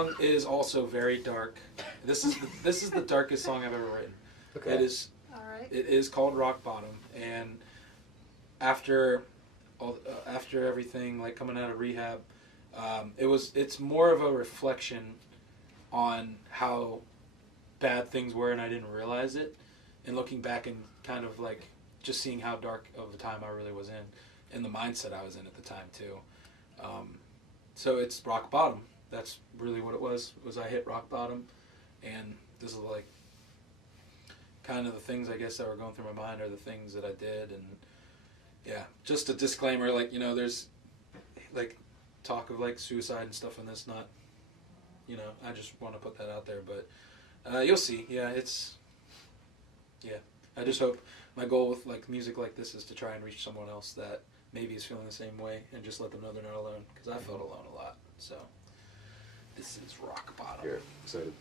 song is also very dark. This is the darkest song I've ever written. Okay. It is. All right. It is called Rock Bottom, and after everything, like coming out of rehab, it's more of a reflection on how bad things were, and I didn't realize it. And looking back and kind of like just seeing how dark of a time I really was in, and the mindset I was in at the time too. So it's rock bottom. That's really what it was I hit rock bottom, and this is like kind of the things I guess that were going through my mind are the things that I did. And yeah, just a disclaimer, like, there's like talk of like suicide and stuff in this, not, I just want to put that out there, but you'll see. I just hope my goal with like music like this is to try and reach someone else that maybe is feeling the same way and just let them know they're not alone, because I felt alone a lot. So this is Rock Bottom. Here, excited.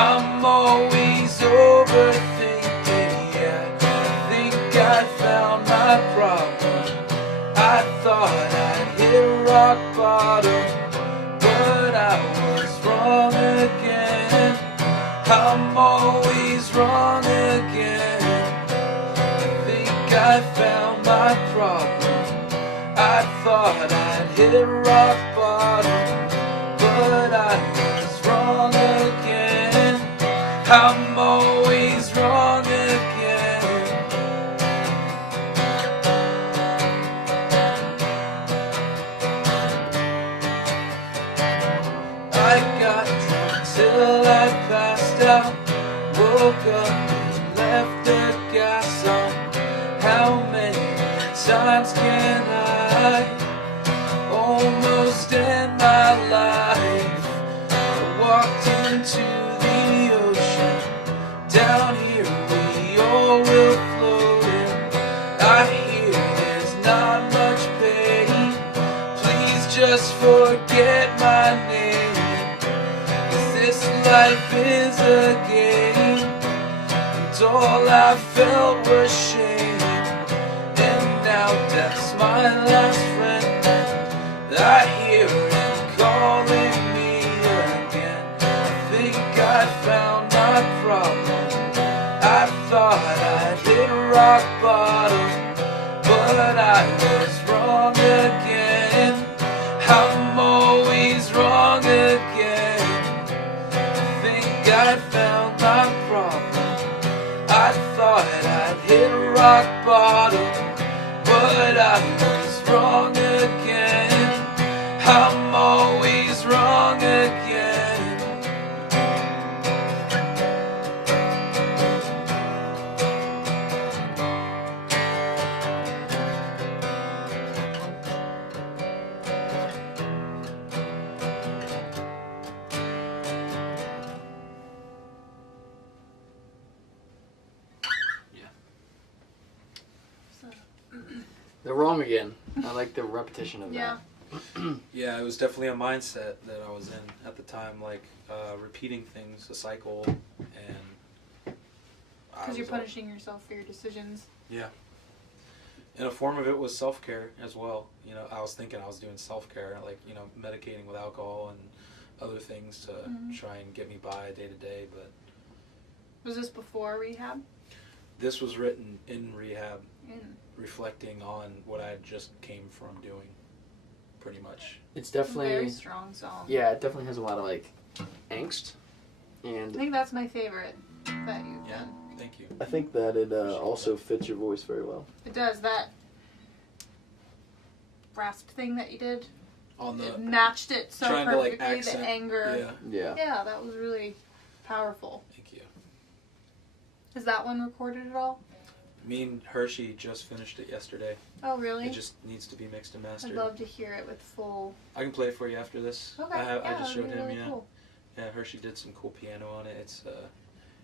I'm always overthinking, yeah. I think I found my problem. I thought I'd hit rock bottom, but I was wrong again. I'm always wrong again. I think I found my problem. I thought I'd hit rock bottom, but I was wrong again. I'm always wrong again. I got drunk till I passed out, woke up and left the gas on. How many times can I almost end my life? I walked into the ocean. Down here we all will float in. I hear there's not much pain. Please just forget my name, 'cause this life is a game, and all I felt was shame. And now death's my last friend. I hear him calling me again. I think I found my problem. I thought I'd hit rock bottom, but I was wrong again. I'm always wrong again. I think I found my problem. I thought I'd hit rock bottom, but I was wrong again. I'm always wrong again. They're wrong again. I like the repetition of Yeah. that. Yeah, it was definitely a mindset that I was in at the time, like repeating things, a cycle, and Because you're punishing yourself for your decisions. Yeah. And a form of it was self-care as well. I was thinking I was doing self-care, like, medicating with alcohol and other things to try and get me by day to day. But Was this before rehab? this was written in rehab, reflecting on what I just came from doing, pretty much. It's definitely Very strong song. Yeah, it definitely has a lot of like angst I And think that's my favorite that you've Yeah. done. Thank you. I think that it also fits your voice very well. It does. That rasp thing that you did, On it the matched it so trying to, like, perfectly. accent. The anger. Yeah. Yeah, that was really powerful. Thank you. Is that one recorded at all? Me and Hershey just finished it yesterday. Oh, really? It just needs to be mixed and mastered. I'd love to hear it with full. I can play it for you after this. Okay. I just showed that'd be him. really Yeah. Cool. Yeah. Hershey did some cool piano on it. It's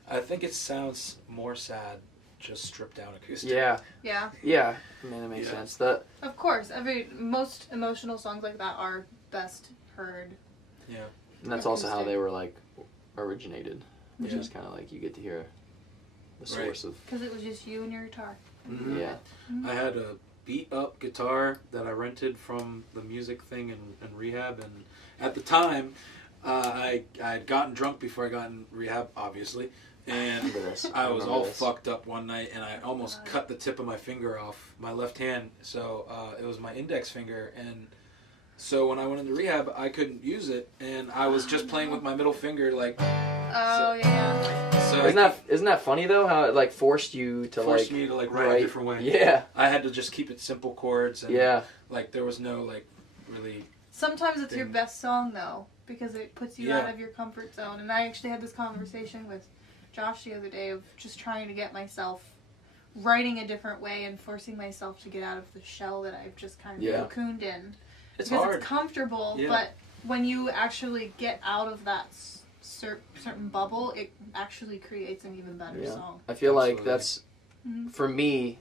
I think it sounds more sad, just stripped down acoustic. yeah, Yeah, yeah. I mean, it makes Yeah. sense. That of course. Most emotional songs like that are best heard. Yeah. and that's also how Acoustic. they were like originated, which Yeah. is kind of like you get to hear the Right. source of. Because it was just you and your guitar. Mhm. Yeah. I had a beat up guitar that I rented from the music thing in rehab, and at the time, I had gotten drunk before I got in rehab, obviously, and Remember this. I was remember all this. fucked up one night, and I almost cut the tip of my finger off, my left hand. So it was my index finger, and so when I went into rehab, I couldn't use it, and I was just playing with my middle finger, like. Oh, yeah. So Isn't that funny though? How it like forced you to forced like me to like write a different way. Yeah, I had to just keep it simple chords, and yeah, like there was no like really. Sometimes it's your Thing. best song, though, because it puts you Yeah. out of your comfort zone. And I actually had this conversation with Josh the other day of just trying to get myself writing a different way and forcing myself to get out of the shell that I've just kind of Yeah. cocooned in. It's because hard. it's comfortable, Yeah. but when you actually get out of that certain bubble, it actually creates an even better Yeah. song. I feel like Absolutely. that's Mhm. for me.